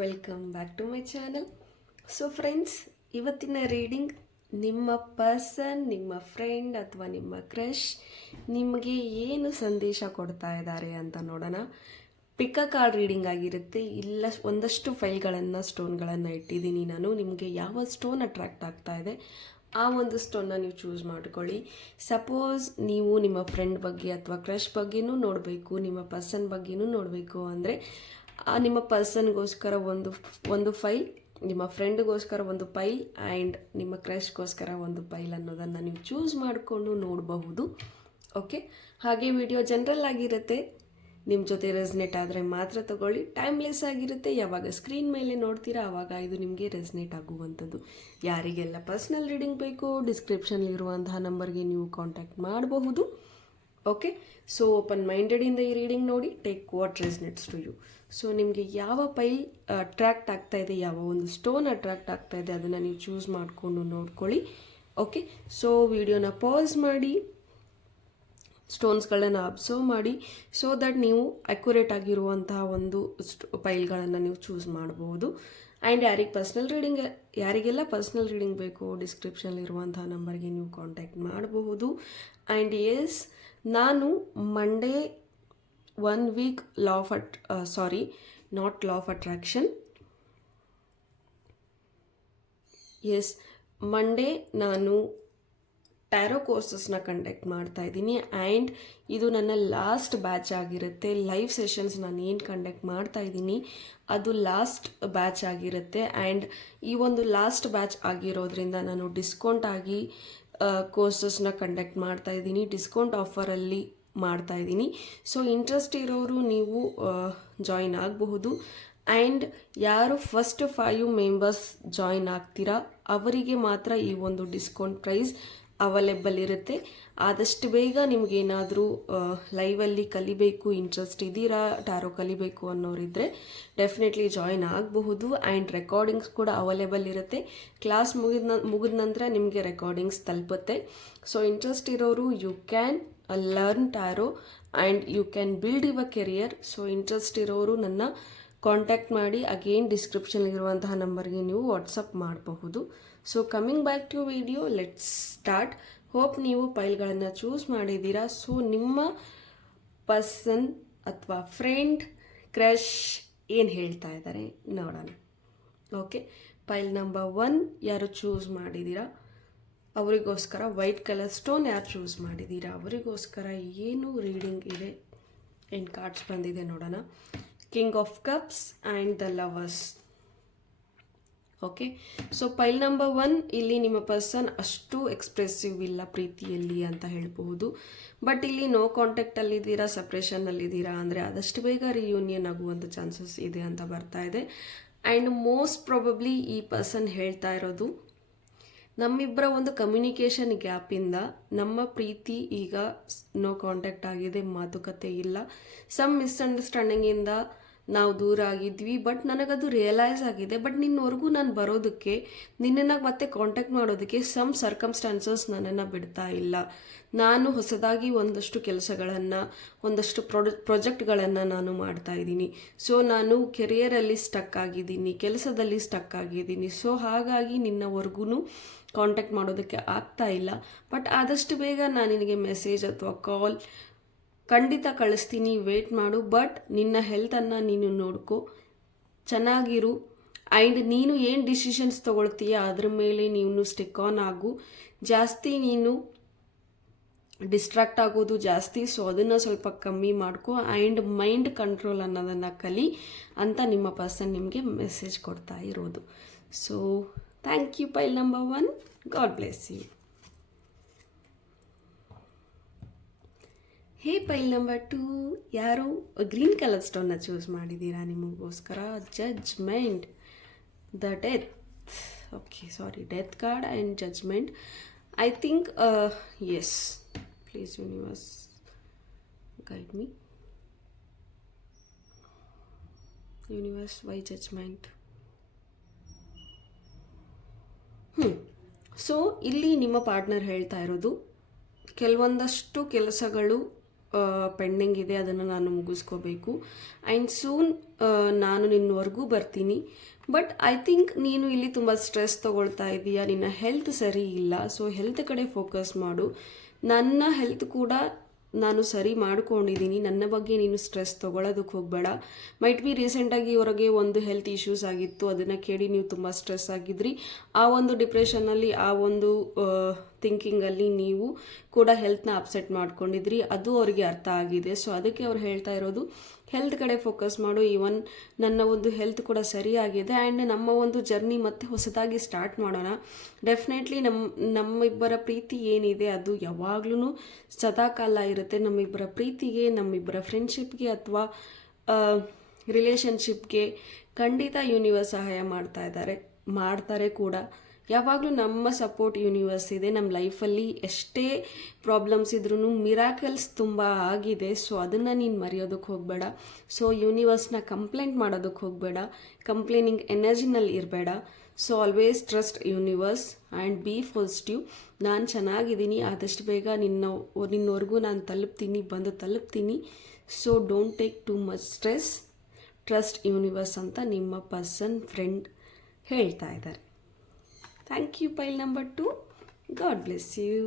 Welcome back to my channel. So friends, ಇವತ್ತಿನ reading ನಿಮ್ಮ person, ನಿಮ್ಮ ಫ್ರೆಂಡ್ ಅಥವಾ ನಿಮ್ಮ ಕ್ರಶ್ ನಿಮಗೆ ಏನು ಸಂದೇಶ ಕೊಡ್ತಾ ಇದ್ದಾರೆ ಅಂತ ನೋಡೋಣ. ಪಿಕ್ ಅ ಕಾರ್ಡ್ ರೀಡಿಂಗ್ ಆಗಿರುತ್ತೆ. ಇಲ್ಲ ಒಂದಷ್ಟು ಫೈಲ್ಗಳನ್ನು, ಸ್ಟೋನ್ಗಳನ್ನು ಇಟ್ಟಿದ್ದೀನಿ ನಾನು. ನಿಮಗೆ ಯಾವ ಸ್ಟೋನ್ ಅಟ್ರಾಕ್ಟ್ ಆಗ್ತಾ ಇದೆ ಆ ಒಂದು ಸ್ಟೋನ್ನ ನೀವು ಚೂಸ್ ಮಾಡ್ಕೊಳ್ಳಿ. ಸಪೋಸ್ ನೀವು ನಿಮ್ಮ ಫ್ರೆಂಡ್ ಬಗ್ಗೆ ಅಥವಾ ಕ್ರಶ್ ಬಗ್ಗೆನೂ ನೋಡಬೇಕು, ನಿಮ್ಮ ಪರ್ಸನ್ ಬಗ್ಗೆನೂ ನೋಡಬೇಕು ಅಂದರೆ ನಿಮ್ಮ ಪರ್ಸನ್ಗೋಸ್ಕರ ಒಂದು ಫೈಲ್, ನಿಮ್ಮ ಫ್ರೆಂಡ್ಗೋಸ್ಕರ ಒಂದು ಫೈಲ್ ಆ್ಯಂಡ್ ನಿಮ್ಮ ಕ್ರಶ್ಗೋಸ್ಕರ ಒಂದು ಫೈಲ್ ಅನ್ನೋದನ್ನು ನೀವು ಚೂಸ್ ಮಾಡಿಕೊಂಡು ನೋಡಬಹುದು. ಓಕೆ, ಹಾಗೆ ವಿಡಿಯೋ ಜನರಲ್ ಆಗಿರುತ್ತೆ, ನಿಮ್ಮ ಜೊತೆ ರೆಸ್ನೇಟ್ ಆದರೆ ಮಾತ್ರ ತಗೊಳ್ಳಿ. ಟೈಮ್ಲೆಸ್ ಆಗಿರುತ್ತೆ. ಯಾವಾಗ ಸ್ಕ್ರೀನ್ ಮೇಲೆ ನೋಡ್ತೀರಾ ಆವಾಗ ಇದು ನಿಮಗೆ ರೆಸ್ನೇಟ್ ಆಗುವಂಥದ್ದು. ಯಾರಿಗೆಲ್ಲ ಪರ್ಸ್ನಲ್ ರೀಡಿಂಗ್ ಬೇಕು ಡಿಸ್ಕ್ರಿಪ್ಷನ್ಲಿರುವಂತಹ ನಂಬರ್ಗೆ ನೀವು ಕಾಂಟ್ಯಾಕ್ಟ್ ಮಾಡಬಹುದು. ಓಕೆ, ಸೊ ಓಪನ್ ಮೈಂಡೆಡಿಂದ ಈ ರೀಡಿಂಗ್ ನೋಡಿ. Take what resonates to you. So ನಿಮಗೆ ಯಾವ ಫೈಲ್ ಅಟ್ರಾಕ್ಟ್ ಆಗ್ತಾ ಇದೆ, ಯಾವ ಒಂದು ಸ್ಟೋನ್ ಅಟ್ರಾಕ್ಟ್ ಆಗ್ತಾ ಇದೆ ಅದನ್ನು ನೀವು ಚೂಸ್ ಮಾಡಿಕೊಂಡು ನೋಡ್ಕೊಳ್ಳಿ. ಓಕೆ, ಸೊ ವಿಡಿಯೋನ ಪಾಸ್ ಮಾಡಿ ಸ್ಟೋನ್ಸ್ಗಳನ್ನು ಅಬ್ಸರ್ವ್ ಮಾಡಿ ಸೊ ದಟ್ ನೀವು ಅಕ್ಯುರೇಟ್ ಆಗಿರುವಂತಹ ಒಂದು ಫೈಲ್ಗಳನ್ನು ನೀವು ಚೂಸ್ ಮಾಡಬಹುದು. ಆ್ಯಂಡ್ ಯಾರಿಗೆಲ್ಲ ಪರ್ಸ್ನಲ್ ರೀಡಿಂಗ್ ಬೇಕು ಡಿಸ್ಕ್ರಿಪ್ಷನ್ಲಿರುವಂತಹ ನಂಬರ್ಗೆ ನೀವು ಕಾಂಟ್ಯಾಕ್ಟ್ ಮಾಡಬಹುದು. ಆ್ಯಂಡ್ ಎಸ್, ನಾನು Monday 1 week not law of attraction, yes Monday ನಾನು ಟ್ಯಾರೋ ಕೋರ್ಸಸ್ನ ಕಂಡಕ್ಟ್ ಮಾಡ್ತಾ ಇದ್ದೀನಿ. ಆ್ಯಂಡ್ ಇದು ನನ್ನ ಲಾಸ್ಟ್ ಬ್ಯಾಚ್ ಆಗಿರುತ್ತೆ. ಲೈವ್ ಸೆಷನ್ಸ್ ನಾನು ಏನು ಕಂಡಕ್ಟ್ ಮಾಡ್ತಾ ಇದ್ದೀನಿ ಅದು ಲಾಸ್ಟ್ ಬ್ಯಾಚ್ ಆಗಿರುತ್ತೆ. ಆ್ಯಂಡ್ ಈ ಒಂದು ಲಾಸ್ಟ್ ಬ್ಯಾಚ್ ಆಗಿರೋದ್ರಿಂದ ನಾನು ಡಿಸ್ಕೌಂಟ್ ಆಗಿ ಕೋರ್ಸಸ್ನ ಕಂಡಕ್ಟ್ ಮಾಡ್ತಾ ಇದ್ದೀನಿ. ಡಿಸ್ಕೌಂಟ್ ಆಫರಲ್ಲಿ ಮಾಡ್ತಾ ಇದ್ದೀನಿ. ಸೊ ಇಂಟ್ರೆಸ್ಟ್ ಇರೋರು ನೀವು ಜಾಯಿನ್ ಆಗಬಹುದು. ಆ್ಯಂಡ್ ಯಾರು ಫಸ್ಟ್ 5 ಮೆಂಬರ್ಸ್ ಜಾಯಿನ್ ಆಗ್ತೀರಾ ಅವರಿಗೆ ಮಾತ್ರ ಈ ಒಂದು ಡಿಸ್ಕೌಂಟ್ ಪ್ರೈಸ್ ಅವೈಲೇಬಲ್ ಇರುತ್ತೆ. ಆದಷ್ಟು ಬೇಗ ನಿಮಗೇನಾದರೂ ಲೈವಲ್ಲಿ ಕಲಿಬೇಕು, ಇಂಟ್ರೆಸ್ಟ್ ಇದ್ದೀರಾ, ಟ್ಯಾರೋ ಕಲಿಬೇಕು ಅನ್ನೋರಿದ್ದರೆ ಡೆಫಿನೆಟ್ಲಿ ಜಾಯಿನ್ ಆಗಬಹುದು. ಆ್ಯಂಡ್ ರೆಕಾರ್ಡಿಂಗ್ಸ್ ಕೂಡ ಅವೈಲೇಬಲ್ ಇರುತ್ತೆ. ಕ್ಲಾಸ್ ಮುಗಿದ ನಂತರ ನಿಮಗೆ ರೆಕಾರ್ಡಿಂಗ್ಸ್ ತಲುಪುತ್ತೆ. ಸೊ ಇಂಟ್ರೆಸ್ಟ್ ಇರೋರು you can learn tarot and you can build your career. So interest ಇರೋರು ನನ್ನ ಕಾಂಟ್ಯಾಕ್ಟ್ ಮಾಡಿ. ಅಗೇನ್ ಡಿಸ್ಕ್ರಿಪ್ಷನ್ಲಿರುವಂತಹ ನಂಬರ್ಗೆ ನೀವು ವಾಟ್ಸಪ್ ಮಾಡಬಹುದು. So coming back to video, let's start. Hope ನೀವು ಫೈಲ್ಗಳನ್ನು ಚೂಸ್ ಮಾಡಿದ್ದೀರಾ. ಸೊ ನಿಮ್ಮ ಪರ್ಸನ್ ಅಥವಾ ಫ್ರೆಂಡ್, ಕ್ರಶ್ ಏನು ಹೇಳ್ತಾ ಇದ್ದಾರೆ ನೋಡೋಣ. ಓಕೆ, ಫೈಲ್ ನಂಬರ್ 1 ಯಾರು ಚೂಸ್ ಮಾಡಿದ್ದೀರಾ ಅವರಿಗೋಸ್ಕರ ವೈಟ್ ಕಲರ್ ಸ್ಟೋನ್, ಯಾರು ಚೂಸ್ ಮಾಡಿದ್ದೀರಾ ಅವರಿಗೋಸ್ಕರ ಏನು ರೀಡಿಂಗ್ ಇದೆ, ಏನು ಕಾರ್ಡ್ಸ್ ಬಂದಿದೆ ನೋಡೋಣ. King of cups and the lovers. Okay, so file number 1 ಇಲ್ಲಿ ನಿಮ್ಮ ಪರ್ಸನ್ ಅಷ್ಟು ಎಕ್ಸ್ಪ್ರೆಸಿವ್ ಇಲ್ಲ ಪ್ರೀತಿಯಲ್ಲಿ ಅಂತ ಹೇಳಬಹುದು. ಬಟ್ ಇಲ್ಲಿ ನೋ ಕಾಂಟ್ಯಾಕ್ಟಲ್ಲಿದ್ದೀರಾ, ಸಪ್ರೇಷನ್ನಲ್ಲಿದ್ದೀರಾ ಅಂದರೆ ಆದಷ್ಟು ಬೇಗ ರಿಯೂನಿಯನ್ ಆಗುವಂಥ ಚಾನ್ಸಸ್ ಇದೆ ಅಂತ ಬರ್ತಾ ಇದೆ. ಆ್ಯಂಡ್ ಮೋಸ್ಟ್ ಪ್ರಾಬಬ್ಲಿ ಈ ಪರ್ಸನ್ ಹೇಳ್ತಾ ಇರೋದು ನಮ್ಮಿಬ್ಬರ ಒಂದು ಕಮ್ಯುನಿಕೇಷನ್ ಗ್ಯಾಪಿಂದ ನಮ್ಮ ಪ್ರೀತಿ ಈಗ ನೋ ಕಾಂಟ್ಯಾಕ್ಟ್ ಆಗಿದೆ, ಮಾತುಕತೆ ಇಲ್ಲ. ಸಮ್ ಮಿಸ್ಅಂಡರ್ಸ್ಟ್ಯಾಂಡಿಂಗಿಂದ ನಾವು ದೂರ ಆಗಿದ್ವಿ. ಬಟ್ ನನಗದು ರಿಯಲೈಸ್ ಆಗಿದೆ. ಬಟ್ ನಿನ್ನವರೆಗೂ ನಾನು ಬರೋದಕ್ಕೆ, ನಿನ್ನನ್ನು ಮತ್ತೆ ಕಾಂಟ್ಯಾಕ್ಟ್ ಮಾಡೋದಕ್ಕೆ ಸಮ್ ಸರ್ಕಮ್ಸ್ಟಾನ್ಸಸ್ ನನ್ನನ್ನು ಬಿಡ್ತಾ ಇಲ್ಲ. ನಾನು ಹೊಸದಾಗಿ ಒಂದಷ್ಟು ಕೆಲಸಗಳನ್ನು, ಒಂದಷ್ಟು ಪ್ರಾಜೆಕ್ಟ್ಗಳನ್ನು ನಾನು ಮಾಡ್ತಾ ಇದ್ದೀನಿ. ಸೊ ನಾನು ಕೆರಿಯರಲ್ಲಿ ಸ್ಟಕ್ ಆಗಿದ್ದೀನಿ, ಕೆಲಸದಲ್ಲಿ ಸ್ಟಕ್ ಆಗಿದ್ದೀನಿ. ಸೊ ಹಾಗಾಗಿ ನಿನ್ನವರೆಗೂ ಕಾಂಟ್ಯಾಕ್ಟ್ ಮಾಡೋದಕ್ಕೆ ಆಗ್ತಾ ಇಲ್ಲ. ಬಟ್ ಆದಷ್ಟು ಬೇಗ ನಾನು ನಿನಗೆ ಮೆಸೇಜ್ ಅಥವಾ ಕಾಲ್ ಖಂಡಿತ ಕಳಿಸ್ತೀನಿ, ವೇಟ್ ಮಾಡು. ಬಟ್ ನಿನ್ನ ಹೆಲ್ತನ್ನು ನೀನು ನೋಡ್ಕೊ, ಚೆನ್ನಾಗಿರು. ಆ್ಯಂಡ್ ನೀನು ಏನು ಡಿಸಿಷನ್ಸ್ ತೊಗೊಳ್ತೀಯ ಅದ್ರ ಮೇಲೆ ನೀನು ಸ್ಟಿಕ್ ಆನ್ ಆಗು. ಜಾಸ್ತಿ ನೀನು ಡಿಸ್ಟ್ರಾಕ್ಟ್ ಆಗೋದು ಜಾಸ್ತಿ, ಸೊ ಅದನ್ನು ಸ್ವಲ್ಪ ಕಮ್ಮಿ ಮಾಡ್ಕೊ. ಆ್ಯಂಡ್ ಮೈಂಡ್ ಕಂಟ್ರೋಲ್ ಅನ್ನೋದನ್ನು ಕಲಿ ಅಂತ ನಿಮ್ಮ ಪರ್ಸನ್ ನಿಮಗೆ ಮೆಸೇಜ್ ಕೊಡ್ತಾ ಇರೋದು. So thank you file number 1. God bless you. Hey file number 2 ಯಾರು ಗ್ರೀನ್ ಕಲರ್ ಸ್ಟೋನ್ನ ಚೂಸ್ ಮಾಡಿದ್ದೀರಾ ನಿಮಗೋಸ್ಕರ. Judgement, the death. Okay, sorry, death card and judgement. I think yes, please universe guide me. Universe, why judgement? So ಇಲ್ಲಿ ನಿಮ್ಮ partner ಹೇಳ್ತಾ ಇರೋದು ಕೆಲವೊಂದಷ್ಟು ಕೆಲಸಗಳು ಪೆಂಡಿಂಗ್ ಇದೆ, ಅದನ್ನು ನಾನು ಮುಗಿಸ್ಕೋಬೇಕು. ಆ್ಯಂಡ್ ಸೂನ್ ನಾನು ನಿನ್ನವರೆಗೂ ಬರ್ತೀನಿ. ಬಟ್ ಐ ಥಿಂಕ್ ನೀನು ಇಲ್ಲಿ ತುಂಬ ಸ್ಟ್ರೆಸ್ ತೊಗೊಳ್ತಾ ಇದೀಯಾ, ನಿನ್ನ ಹೆಲ್ತ್ ಸರಿ ಇಲ್ಲ. ಸೊ ಹೆಲ್ತ್ ಕಡೆ ಫೋಕಸ್ ಮಾಡು. ನನ್ನ ಹೆಲ್ತ್ ಕೂಡ ನಾನು ಸರಿ ಮಾಡ್ಕೊಂಡಿದ್ದೀನಿ, ನನ್ನ ಬಗ್ಗೆ ನೀನು ಸ್ಟ್ರೆಸ್ ತೊಗೊಳೋದಕ್ಕೆ ಹೋಗಬೇಡ. ಮೈಟ್ ಬಿ ರೀಸೆಂಟಾಗಿ ಹೊರಗೆ ಒಂದು ಹೆಲ್ತ್ ಇಶ್ಯೂಸ್ ಆಗಿತ್ತು, ಅದನ್ನು ಕೇಳಿ ನೀವು ತುಂಬ ಸ್ಟ್ರೆಸ್ ಆಗಿದ್ರಿ. ಆ ಒಂದು ಡಿಪ್ರೆಷನ್ನಲ್ಲಿ, ಆ ಒಂದು ಥಿಂಕಿಂಗಲ್ಲಿ ನೀವು ಕೂಡ ಹೆಲ್ತ್ನ ಅಪ್ಸೆಟ್ ಮಾಡ್ಕೊಂಡಿದ್ರಿ. ಅದು ಅವರಿಗೆ ಅರ್ಥ ಆಗಿದೆ. ಸೊ ಅದಕ್ಕೆ ಅವ್ರು ಹೇಳ್ತಾ ಇರೋದು ಹೆಲ್ತ್ ಕಡೆ ಫೋಕಸ್ ಮಾಡು. ಈವನ್ ನನ್ನ ಒಂದು ಹೆಲ್ತ್ ಕೂಡ ಸರಿಯಾಗಿದೆ ಆ್ಯಂಡ್ ನಮ್ಮ ಒಂದು ಜರ್ನಿ ಮತ್ತೆ ಹೊಸದಾಗಿ ಸ್ಟಾರ್ಟ್ ಮಾಡೋಣ. ಡೆಫಿನೆಟ್ಲಿ ನಮ್ಮಿಬ್ಬರ ಪ್ರೀತಿ ಏನಿದೆ ಅದು ಯಾವಾಗ್ಲೂ ಸದಾಕಾಲ ಇರುತ್ತೆ. ನಮ್ಮಿಬ್ಬರ ಪ್ರೀತಿಗೆ, ನಮ್ಮಿಬ್ಬರ ಫ್ರೆಂಡ್ಶಿಪ್ಗೆ ಅಥವಾ ರಿಲೇಷನ್ಶಿಪ್ಗೆ ಖಂಡಿತ ಯೂನಿವರ್ಸ್ ಸಹಾಯ ಮಾಡ್ತಾರೆ ಕೂಡ. ಯಾವಾಗಲೂ ನಮ್ಮ ಸಪೋರ್ಟ್ ಯೂನಿವರ್ಸ್ ಇದೆ. ನಮ್ಮ ಲೈಫಲ್ಲಿ ಎಷ್ಟೇ ಪ್ರಾಬ್ಲಮ್ಸ್ ಇದ್ರೂ ಮಿರಾಕಲ್ಸ್ ತುಂಬ ಆಗಿದೆ. ಸೊ ಅದನ್ನು ನೀನು ಮರೆಯೋದಕ್ಕೆ ಹೋಗಬೇಡ. ಸೊ ಯೂನಿವರ್ಸ್ನ ಕಂಪ್ಲೇಂಟ್ ಮಾಡೋದಕ್ಕೆ ಹೋಗಬೇಡ, ಕಂಪ್ಲೇನಿಂಗ್ ಎನರ್ಜಿನಲ್ಲಿ ಇರಬೇಡ. So always trust universe and be positive. ನಾನು ಚೆನ್ನಾಗಿದ್ದೀನಿ, ಆದಷ್ಟು ಬೇಗ ನಿನ್ನವರೆಗೂ ನಾನು ಬಂದು ತಲುಪ್ತೀನಿ. So don't take too much stress, trust universe ಅಂತ ನಿಮ್ಮ ಫ್ರೆಂಡ್ ಹೇಳ್ತಾ ಇದ್ದಾರೆ. Thank you ಪೈಲ್ number 2. God bless you.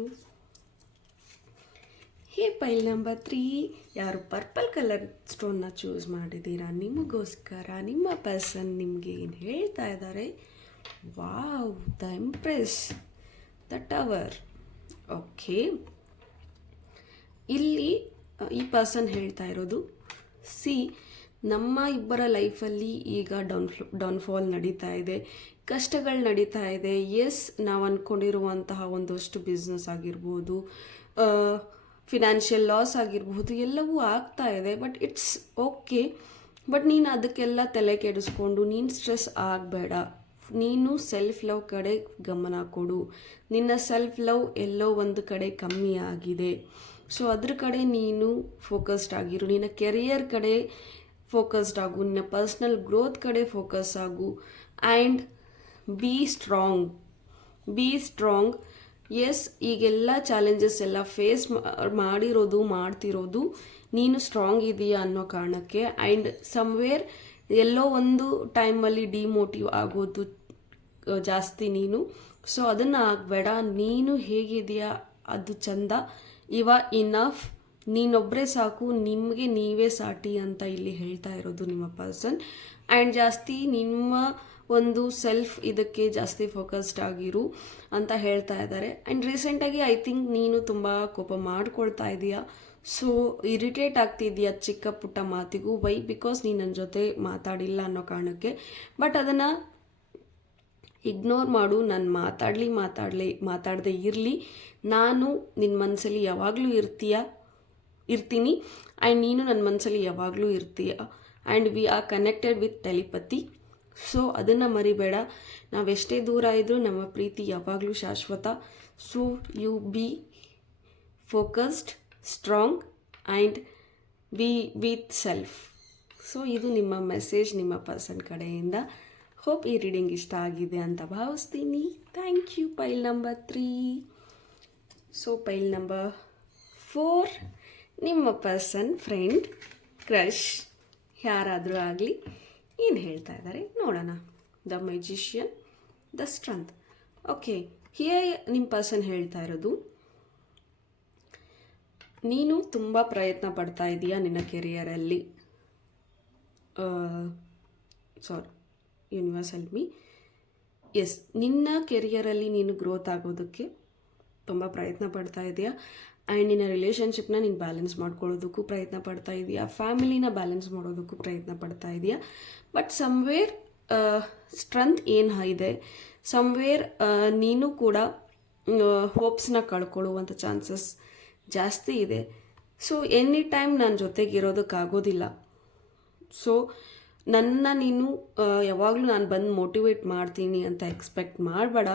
Hey pile number 3, ಯಾರು ಪರ್ಪಲ್ ಕಲರ್ ಸ್ಟೋನ್ನ ಚೂಸ್ ಮಾಡಿದ್ದೀರಾ, ನಿಮಗೋಸ್ಕರ ನಿಮ್ಮ ಪರ್ಸನ್ ನಿಮಗೆ ಏನು ಹೇಳ್ತಾ ಇದ್ದಾರೆ? Wow, the empress, the tower. Okay, ಇಲ್ಲಿ ಈ ಪರ್ಸನ್ ಹೇಳ್ತಾ ಇರೋದು, ನಮ್ಮ ಇಬ್ಬರ ಲೈಫಲ್ಲಿ ಈಗ ಡೌನ್ಫಾಲ್ ನಡೀತಾ ಇದೆ, ಕಷ್ಟಗಳು ನಡೀತಾ ಇದೆ. ಎಸ್, ನಾವು ಅಂದ್ಕೊಂಡಿರುವಂತಹ ಒಂದಷ್ಟು ಬಿಸ್ನೆಸ್ ಆಗಿರ್ಬೋದು, ಫಿನಾನ್ಷಿಯಲ್ ಲಾಸ್ ಆಗಿರ್ಬೋದು, ಎಲ್ಲವೂ ಆಗ್ತಾ ಇದೆ. But it's okay. ಬಟ್ ನೀನು ಅದಕ್ಕೆಲ್ಲ ತಲೆ ಕೆಡಿಸ್ಕೊಂಡು ನೀನು ಸ್ಟ್ರೆಸ್ ಆಗಬೇಡ. ನೀನು ಸೆಲ್ಫ್ ಲವ್ ಕಡೆ ಗಮನ ಕೊಡು. ನಿನ್ನ ಸೆಲ್ಫ್ ಲವ್ ಎಲ್ಲೋ ಒಂದು ಕಡೆ ಕಮ್ಮಿ ಆಗಿದೆ. ಸೊ ಅದ್ರ ಕಡೆ ನೀನು ಫೋಕಸ್ಡ್ ಆಗಿರು. ನಿನ್ನ ಕೆರಿಯರ್ ಕಡೆ ಫೋಕಸ್ಡ್ ಆಗು, ನಿನ್ನ ಪರ್ಸ್ನಲ್ ಗ್ರೋತ್ ಕಡೆ ಫೋಕಸ್ ಆಗು. And be strong. ಎಸ್, ಈಗೆಲ್ಲ ಚಾಲೆಂಜಸ್ ಎಲ್ಲ ಫೇಸ್ ಮಾಡ್ತಿರೋದು ನೀನು ಸ್ಟ್ರಾಂಗ್ ಇದೆಯಾ ಅನ್ನೋ ಕಾರಣಕ್ಕೆ. ಆ್ಯಂಡ್ ಸಮ್ವೇರ್ ಎಲ್ಲೋ ಒಂದು ಟೈಮಲ್ಲಿ ಡಿಮೋಟಿವ್ ಆಗೋದು ಜಾಸ್ತಿ ನೀನು. ಸೊ ಅದನ್ನು ಆಗಬೇಡ. ನೀನು ಹೇಗಿದೆಯಾ ಅದು ಚಂದ. ಇನಫ್, ನೀನೊಬ್ಬರೇ ಸಾಕು, ನಿಮಗೆ ನೀವೇ ಸಾಟಿ ಅಂತ ಇಲ್ಲಿ ಹೇಳ್ತಾ ಇರೋದು ನಿಮ್ಮ ಪರ್ಸನ್. ಆ್ಯಂಡ್ ಜಾಸ್ತಿ ನಿಮ್ಮ ಒಂದು ಸೆಲ್ಫ್ ಇದಕ್ಕೆ ಜಾಸ್ತಿ ಫೋಕಸ್ಡ್ ಆಗಿರು ಅಂತ ಹೇಳ್ತಾ ಇದ್ದಾರೆ. ಆ್ಯಂಡ್ ರೀಸೆಂಟಾಗಿ ಐ ಥಿಂಕ್ ನೀನು ತುಂಬ ಕೋಪ ಮಾಡ್ಕೊಳ್ತಾ ಇದೀಯಾ. ಸೊ ಇರಿಟೇಟ್ ಆಗ್ತಿದೆಯಾ ಚಿಕ್ಕ ಪುಟ್ಟ ಮಾತಿಗೂ. ವೈ? ಬಿಕಾಸ್ ನೀನು ನನ್ನ ಜೊತೆ ಮಾತಾಡಿಲ್ಲ ಅನ್ನೋ ಕಾರಣಕ್ಕೆ. ಬಟ್ ಅದನ್ನು ಇಗ್ನೋರ್ ಮಾಡು. ನಾನು ಮಾತಾಡದೇ ಇರಲಿ, ನಾನು ನಿನ್ನ ಮನಸ್ಸಲ್ಲಿ ಯಾವಾಗಲೂ ಇರ್ತೀನಿ. ಆ್ಯಂಡ್ ನೀನು ನನ್ನ ಮನಸ್ಸಲ್ಲಿ ಯಾವಾಗಲೂ ಇರ್ತೀಯ. And we are connected with telepathy. So ಅದನ್ನು ಮರಿಬೇಡ. ನಾವೆಷ್ಟೇ ದೂರ ಇದ್ದರೂ ನಮ್ಮ ಪ್ರೀತಿ ಯಾವಾಗಲೂ ಶಾಶ್ವತ. So you be focused, strong and be with self. So ಇದು ನಿಮ್ಮ ಮೆಸೇಜ್ ನಿಮ್ಮ ಪರ್ಸನ್ ಕಡೆಯಿಂದ. ಹೋಪ್ ಈ ರೀಡಿಂಗ್ ಇಷ್ಟ ಆಗಿದೆ ಅಂತ ಭಾವಿಸ್ತೀನಿ. Thank you ಪೈಲ್ number 3. So file number 4, ನಿಮ್ಮ ಪರ್ಸನ್, ಫ್ರೆಂಡ್, ಕ್ರಶ್ ಯಾರಾದರೂ ಆಗಲಿ ಏನು ಹೇಳ್ತಾ ಇದ್ದಾರೆ ನೋಡೋಣ. The magician, the strength. Okay, here ನಿಮ್ಮ ಪರ್ಸನ್ ಹೇಳ್ತಾ ಇರೋದು, ನೀನು ತುಂಬ ಪ್ರಯತ್ನ ಪಡ್ತಾ ಇದೀಯಾ ನಿನ್ನ ಕೆರಿಯರಲ್ಲಿ. Universe help me. ಎಸ್, ನಿನ್ನ ಕೆರಿಯರಲ್ಲಿ ನೀನು ಗ್ರೋತ್ ಆಗೋದಕ್ಕೆ ತುಂಬ ಪ್ರಯತ್ನ ಪಡ್ತಾ ಇದೆಯಾ. ಆ್ಯಂಡ್ ನಿನ್ನ ರಿಲೇಷನ್ಶಿಪ್ನ ನೀನು ಬ್ಯಾಲೆನ್ಸ್ ಮಾಡ್ಕೊಳ್ಳೋದಕ್ಕೂ ಪ್ರಯತ್ನ ಪಡ್ತಾ ಇದೆಯಾ, ಫ್ಯಾಮಿಲಿನ ಬ್ಯಾಲೆನ್ಸ್ ಮಾಡೋದಕ್ಕೂ ಪ್ರಯತ್ನ ಪಡ್ತಾ ಇದೆಯಾ. ಬಟ್ ಸಮ್ವೇರ್ ಸ್ಟ್ರೆಂತ್ ಏನು ಇದೆ, ಸಮ್ವೇರ್ ನೀನು ಕೂಡ ಹೋಪ್ಸ್ನ ಕಳ್ಕೊಳ್ಳುವಂಥ ಚಾನ್ಸಸ್ ಜಾಸ್ತಿ ಇದೆ. ಸೊ ಎನಿ ಟೈಮ್ ನನ್ನ ಜೊತೆಗಿರೋದಕ್ಕಾಗೋದಿಲ್ಲ. ಸೊ ನೀನು ಯಾವಾಗಲೂ ನಾನು ಬಂದು ಮೋಟಿವೇಟ್ ಮಾಡ್ತೀನಿ ಅಂತ ಎಕ್ಸ್ಪೆಕ್ಟ್ ಮಾಡಬೇಡ.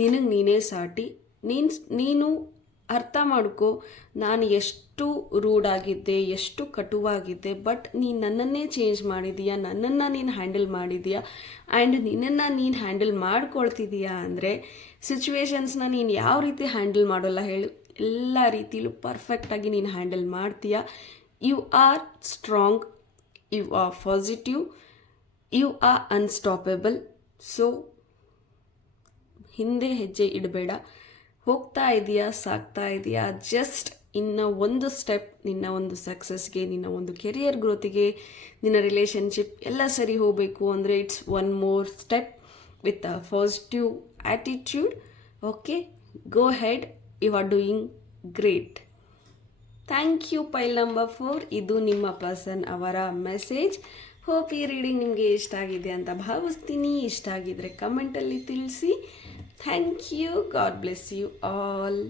ನಿನಗೆ ನೀನೇ ಸಾಟಿ. ನೀನು ಅರ್ಥ ಮಾಡ್ಕೊ, ನಾನು ಎಷ್ಟು ರೂಡ್ ಆಗಿದ್ದೆ, ಎಷ್ಟು ಕಟುವಾಗಿದ್ದೆ. ಬಟ್ ನೀನು ನನ್ನನ್ನೇ ಚೇಂಜ್ ಮಾಡಿದೀಯಾ, ನನ್ನನ್ನು ನೀನು ಹ್ಯಾಂಡಲ್ ಮಾಡಿದೀಯಾ. ಆ್ಯಂಡ್ ನಿನ್ನನ್ನು ನೀನು ಹ್ಯಾಂಡಲ್ ಮಾಡ್ಕೊಳ್ತಿದೀಯಾ ಅಂದರೆ ಸಿಚುವೇಶನ್ಸ್ನ ನೀನು ಯಾವ ರೀತಿ ಹ್ಯಾಂಡಲ್ ಮಾಡೋಲ್ಲ ಹೇಳು. ಎಲ್ಲ ರೀತಿಲೂ ಪರ್ಫೆಕ್ಟಾಗಿ ನೀನು ಹ್ಯಾಂಡಲ್ ಮಾಡ್ತೀಯ. You are strong, you are positive, you are unstoppable. So ಹಿಂದೆ ಹೆಜ್ಜೆ ಇಡಬೇಡ. ಹೋಗ್ತಾ ಇದೆಯಾ, ಸಾಗ್ತಾ ಇದೆಯಾ, ಜಸ್ಟ್ ಇನ್ನು ಒಂದು ಸ್ಟೆಪ್ ನಿನ್ನ ಒಂದು ಸಕ್ಸಸ್ಗೆ, ನಿನ್ನ ಒಂದು ಕೆರಿಯರ್ ಗ್ರೋತಿಗೆ, ನಿನ್ನ ರಿಲೇಷನ್ಶಿಪ್ ಎಲ್ಲ ಸರಿ ಹೋಗಬೇಕು ಅಂದರೆ it's one more step with a positive attitude. Okay, go head, you are doing great. Thank you. ಪೈಲ್ number 4 ಇದು ನಿಮ್ಮ ಪರ್ಸನ್ ಅವರ ಮೆಸೇಜ್. ಹೋಪ್ ಈ ರೀಡಿಂಗ್ ನಿಮಗೆ ಇಷ್ಟ ಆಗಿದೆ ಅಂತ ಭಾವಿಸ್ತೀನಿ. ಇಷ್ಟ ಆಗಿದ್ರೆ ಕಮೆಂಟಲ್ಲಿ ತಿಳಿಸಿ. Thank you. God bless you all.